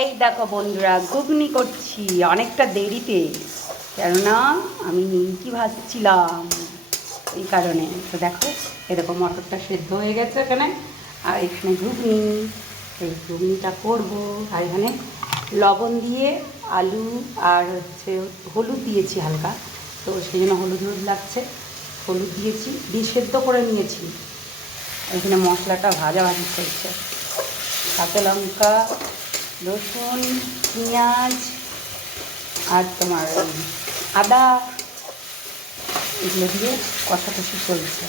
এই দেখো বন্ধুরা, ঘুগনি করছি অনেকটা দেরিতে, কেননা আমি নিমকি ভাজছিলাম এই কারণে। তো দেখো এরকম মটরটা সেদ্ধ হয়ে গেছে এখানে, আর এখানে ঘুগনি। এই ঘুগনিটা করবো, আর এখানে লবণ দিয়ে আলু আর হচ্ছে হলুদ দিয়েছি হালকা, তো সেই জন্য হলুদ হলুদ লাগছে। হলুদ দিয়েছি, দিয়ে সেদ্ধ করে নিয়েছি। এখানে মশলাটা ভাজা ভাজি চলছে, কাঁচা লঙ্কা, রসুন, পেঁয়াজ আর তোমার আদা, এগুলো দিয়ে কষাকষি চলছে।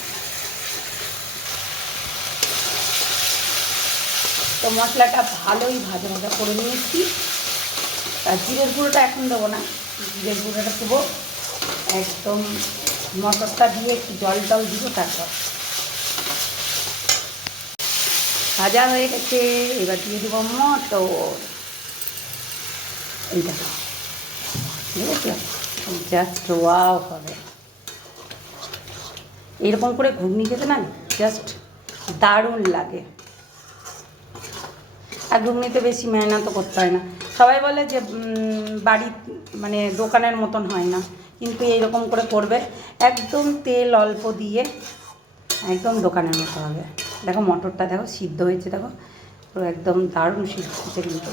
তো মশলাটা ভালোই ভাজা ভাজা করে নিয়েছি। আর জিরের গুঁড়োটা এখন দেবো না, জিরের গুঁড়োটা দেবো একদম মটরটা দিয়ে একটু জল টল দিব তারপর। ভাজা হয়ে গেছে, এবার দিয়ে দেবো মটর। এই দেখো, ঠিক আছে, জাস্ট ওয়াও হবে। এরকম করে ঘুগনি খেতে না জাস্ট দারুণ লাগে। আর ঘুগনিতে বেশি মেহনতও করতে হয় না। সবাই বলে যে বাড়ি মানে দোকানের মতন হয় না, কিন্তু এইরকম করে করবে একদম তেল অল্প দিয়ে, একদম দোকানের মতো হবে। দেখো মটরটা দেখো সিদ্ধ হয়েছে, দেখো পুরো একদম দারুণ সিদ্ধ হয়েছে কিন্তু।